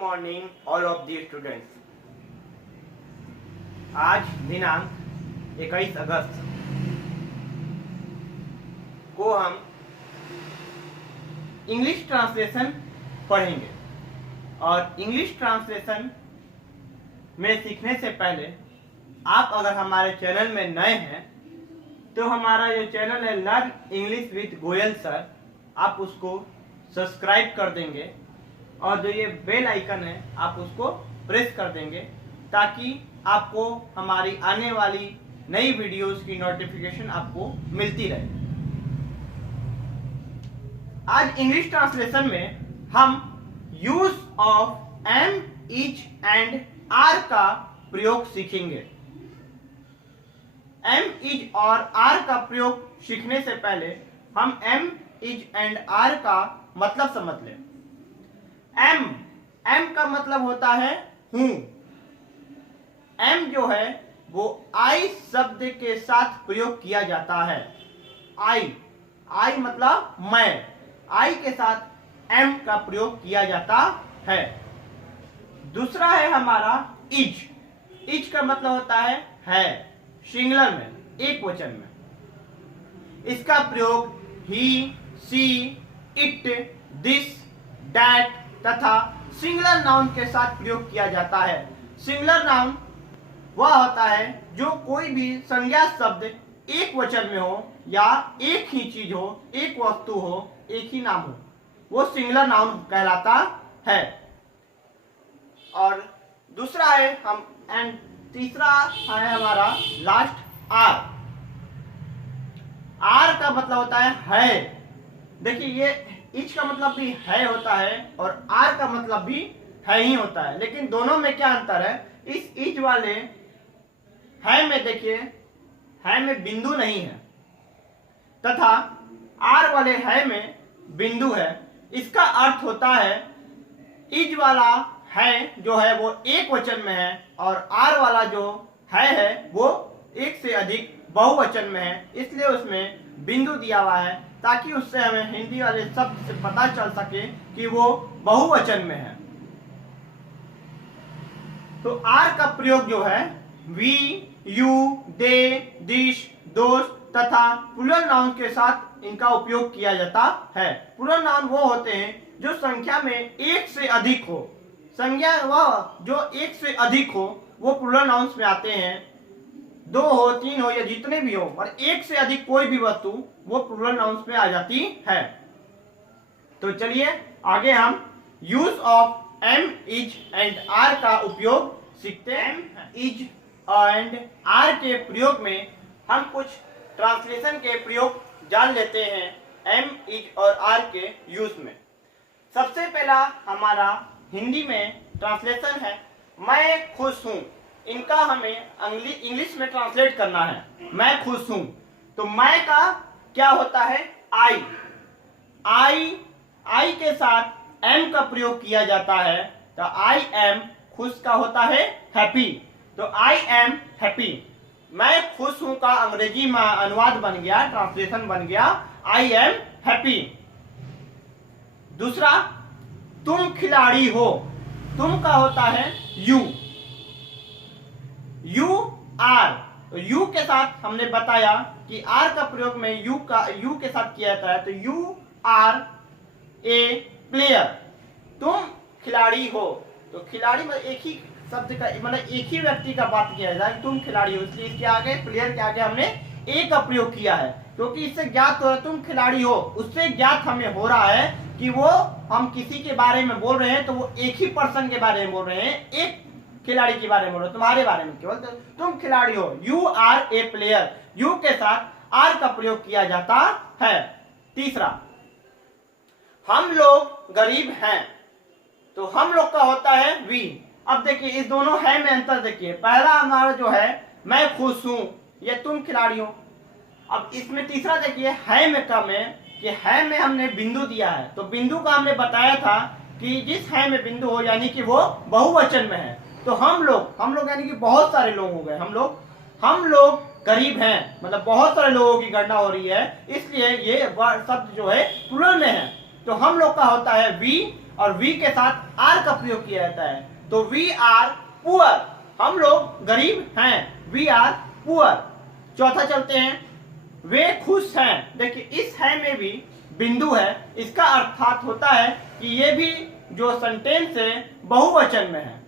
Morning all of the students. आज दिनांक 21 अगस्त को हम इंग्लिश ट्रांसलेशन पढ़ेंगे और इंग्लिश ट्रांसलेशन में सीखने से पहले आप अगर हमारे चैनल में नए हैं तो हमारा जो चैनल है learn English with Goyal sir, आप उसको सब्सक्राइब कर देंगे और जो ये बेल आइकन है आप उसको प्रेस कर देंगे ताकि आपको हमारी आने वाली नई वीडियोस की नोटिफिकेशन आपको मिलती रहे। आज इंग्लिश ट्रांसलेशन में हम use of am, is and are का प्रयोग सीखेंगे। एम, इज और आर का प्रयोग सीखने से पहले हम एम, इज एंड आर का मतलब समझ लें। एम का मतलब होता है हूं। एम जो है वो आई शब्द के साथ प्रयोग किया जाता है। आई मतलब मैं, आई के साथ एम का प्रयोग किया जाता है। दूसरा है हमारा इज। इज का मतलब होता है सिंगुलर में, एक वचन में। इसका प्रयोग ही, सी, इट, दिस, दैट तथा सिंगुलर नाउन के साथ प्रयोग किया जाता है। सिंगुलर नाउन वह होता है जो कोई भी संज्ञा शब्द एक वचन में हो या एक ही चीज हो, एक वस्तु हो, एक ही नाम हो, वो सिंगुलर नाउन कहलाता है। और दूसरा है हम एंड तीसरा है हमारा लास्ट आर। आर का मतलब होता है। देखिए ये इच का मतलब भी है होता है और आर का मतलब भी है ही होता है, लेकिन दोनों में क्या अंतर है? इस इच वाले है में देखिए है में बिंदु नहीं है तथा आर वाले है में बिंदु है। इसका अर्थ होता है इज वाला है जो है वो एक वचन में है और आर वाला जो है वो एक से अधिक बहुवचन में है, इसलिए उसमें बिंदु दिया हुआ है ताकि उससे हमें हिंदी वाले शब्द से पता चल सके कि वो बहुवचन में है। तो आर का प्रयोग जो है वी, यू, दे, दिस, दोस्त तथा प्लूरल नाउन के साथ इनका उपयोग किया जाता है। प्लूरल नाउन वो होते हैं जो संख्या में एक से अधिक हो। संज्ञा वह जो एक से अधिक हो वो प्लूरल नाउन्स में आते हैं। दो हो, तीन हो या जितने भी हो, और एक से अधिक कोई भी वस्तु वो प्लूरल नाउन्स में आ जाती है। तो चलिए आगे हम use of am, is and are का उपयोग सीखते हैं। एम, इज एंड आर के प्रयोग में हम कुछ ट्रांसलेशन के प्रयोग जान लेते हैं एम, इज और आर के यूज में। सबसे पहला हमारा हिंदी में ट्रांसलेशन है मैं खुश हूं। इनका हमें इंग्लिश में ट्रांसलेट करना है। मैं खुश हूं, तो मैं का क्या होता है? आई के साथ एम का प्रयोग किया जाता है, तो आई एम खुश का होता है हैप्पी। तो आई एम हैप्पी, मैं खुश हूं का अंग्रेजी में अनुवाद बन गया, ट्रांसलेशन बन गया आई एम हैप्पी। दूसरा तुम खिलाड़ी हो, तुम का होता है यू आर। तो यू के साथ हमने बताया कि आर का प्रयोग में यू के साथ किया जाता है, तो यू आर ए प्लेयर, तुम खिलाड़ी हो। तो खिलाड़ी में एक ही शब्द का मतलब एक ही व्यक्ति का बात किया जाए कि तुम खिलाड़ी हो, इसलिए इसके आगे प्लेयर के आगे हमने ए का प्रयोग किया है क्योंकि इससे ज्ञात हो रहा है तुम खिलाड़ी हो, उससे ज्ञात हमें हो रहा है कि वो हम किसी के बारे में बोल रहे हैं तो वो एक ही पर्सन के बारे में बोल रहे हैं, एक खिलाड़ी के बारे में बोल रहे हैं, तुम्हारे बारे में केवल तुम खिलाड़ी हो। You are a player, you के साथ आर का प्रयोग किया जाता है। तीसरा हम लोग गरीब हैं, तो हम लोग का होता है वी। अब देखिए इस दोनों है में अंतर देखिए, पहला हमारा जो है मैं खुश हूं, ये तुम खिलाड़ी हो। अब इसमें तीसरा देखिए है में कम है कि है में हमने बिंदु दिया है, तो बिंदु का हमने बताया था कि जिस है में बिंदु हो यानी कि वो बहुवचन में है। तो हम लोग यानी कि बहुत सारे लोग हो गए। हम लोग गरीब हैं, मतलब बहुत सारे लोगों की गणना हो रही है, इसलिए ये शब्द जो है प्लूरल में है। तो हम लोग का होता है वी और वी के साथ आर का प्रयोग किया जाता है, तो वी आर पुअर, हम लोग गरीब हैं, वी आर पुअर। चौथा चलते हैं, वे खुश हैं। देखिए इस है में भी बिंदु है, इसका अर्थात होता है कि ये भी जो सेंटेंस है बहुवचन में है,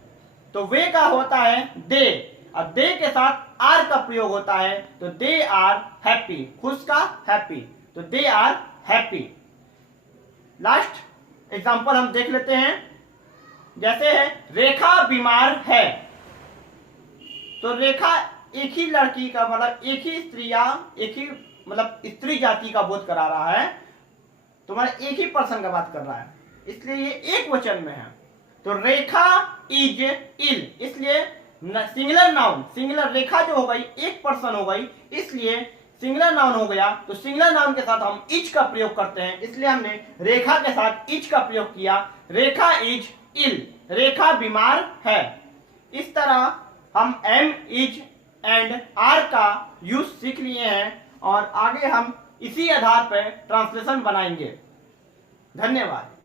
तो वे का होता है दे, अब दे के साथ आर का प्रयोग होता है, तो दे आर हैप्पी, खुश का हैप्पी, तो they are happy. Last example हम देख लेते हैं, जैसे है रेखा बीमार है, तो रेखा एक ही लड़की का मतलब एक ही स्त्रिया, एक ही मतलब स्त्री जाति का बोध करा रहा है, तुम्हारे एक ही पर्सन का बात कर रहा है, इसलिए ये एक वचन में है। तो रेखा इज इल, इसलिए सिंगुलर नाउन, सिंगुलर रेखा जो हो गई एक पर्सन हो गई, इसलिए सिंगुलर नाउन हो गया, तो सिंगुलर नाउन के साथ हम इज का प्रयोग करते हैं, इसलिए हमने रेखा के साथ इज का प्रयोग किया। रेखा इज इल, रेखा बीमार है। इस तरह हम एम, इज एंड आर का यूज सीख लिए हैं और आगे हम इसी आधार पर ट्रांसलेशन बनाएंगे। धन्यवाद।